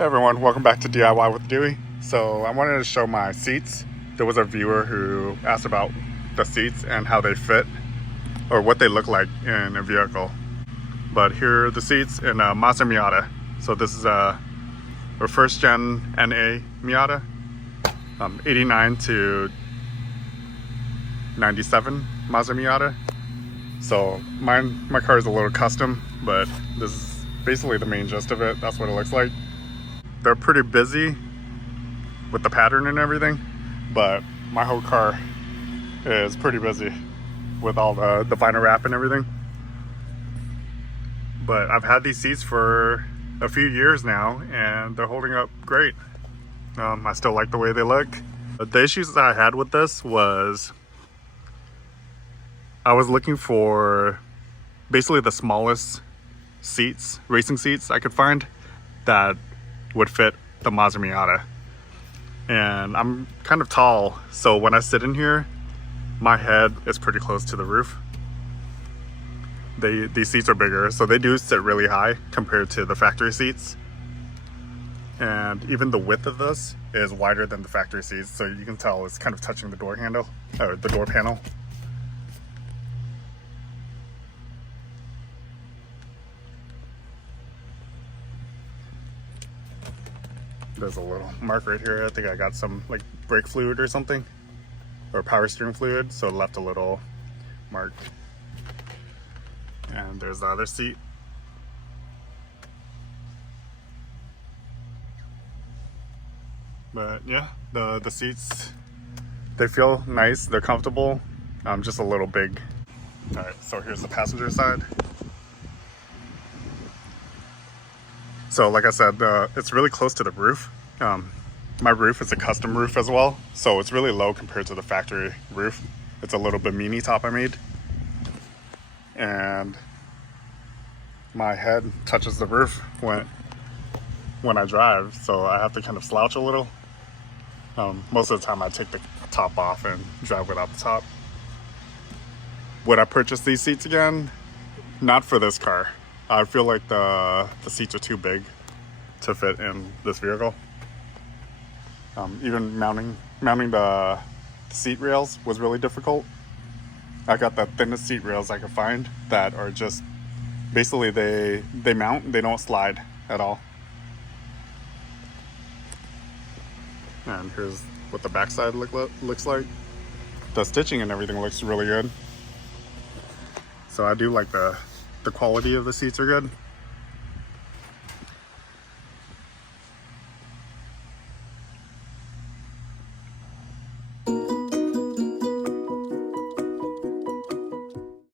Hey everyone, welcome back to DIY with Dewey. So I wanted to show my seats. There was a viewer who asked about the seats and how they fit or what they look like in a vehicle. But here are the seats in a Mazda Miata. So this is our first gen NA Miata, 89 to 97 Mazda Miata. So my car is a little custom, but this is basically the main gist of it. That's what it looks like. They're pretty busy with the pattern and everything, but my whole car is pretty busy with all the vinyl wrap and everything. But I've had these seats for a few years now and they're holding up great. I still like the way they look. But the issues that I had with this was I was looking for basically the smallest seats, racing seats I could find that would fit the Mazda Miata. And I'm kind of tall, so when I sit in here, my head is pretty close to the roof. These seats are bigger, so they do sit really high compared to the factory seats. And even the width of this is wider than the factory seats, so you can tell it's kind of touching the door handle, or the door panel. There's a little mark right here. I think I got some like brake fluid or something, or power steering fluid, so it left a little mark. And there's the other seat. But yeah, the seats, they feel nice, they're comfortable. Just a little big. All right, so here's the passenger side. So like I said, it's really close to the roof. My roof is a custom roof as well, so it's really low compared to the factory roof. It's a little bimini top I made. And my head touches the roof when I drive, so I have to kind of slouch a little. Most of the time I take the top off and drive without the top. Would I purchase these seats again? Not for this car. I feel like the seats are too big to fit in this vehicle. Even mounting the seat rails was really difficult. I got the thinnest seat rails I could find that are just basically they mount, they don't slide at all. And here's what the backside looks like. The stitching and everything looks really good. So I do like the quality of the seats are good.